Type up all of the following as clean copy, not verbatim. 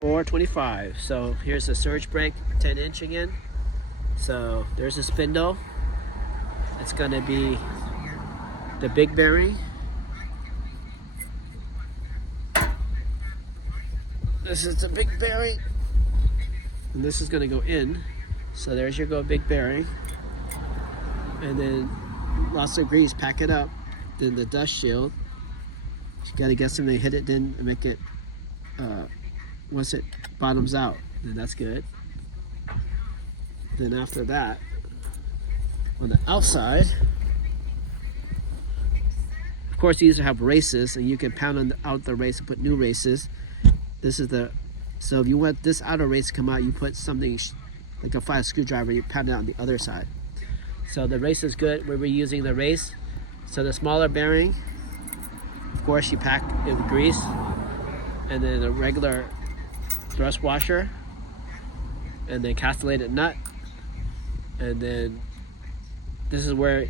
425. So here's the surge brake, 10-inch again. So there's a spindle. It's going to be the big bearing. This is the big bearing. And this is going to go in. So there's your big bearing. And then lots of grease, pack it up. Then the dust shield. You got to get something to hit it, then make it, once it bottoms out, then that's good. Then after that, on the outside, of course these have races, and you can pound out the race and put new races. This is so if you want this outer race to come out, you put something like a 5 screwdriver, you pound it on the other side. So the race is good. We're reusing the race. So the smaller bearing, of course, you pack it with grease, and then a regular thrust washer, and then castellated nut, and then this is where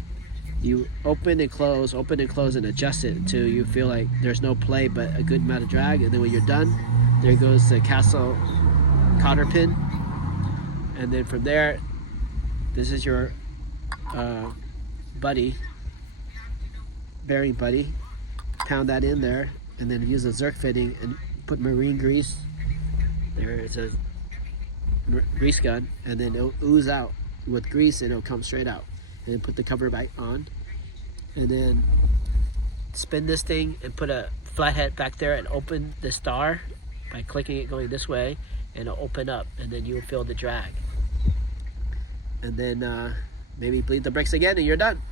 you open and close and adjust it until you feel like there's no play but a good amount of drag. And then when you're done, there goes the Castle cotter pin, and then from there, this is your bearing buddy. Pound that in there, and then use a Zerk fitting and put marine grease. There is a grease gun, and then it'll ooze out with grease, and it'll come straight out. And then put the cover back on, and then spin this thing and put a flathead back there and open the star by clicking it going this way, and it'll open up, and then you'll feel the drag. And then maybe bleed the brakes again, and you're done.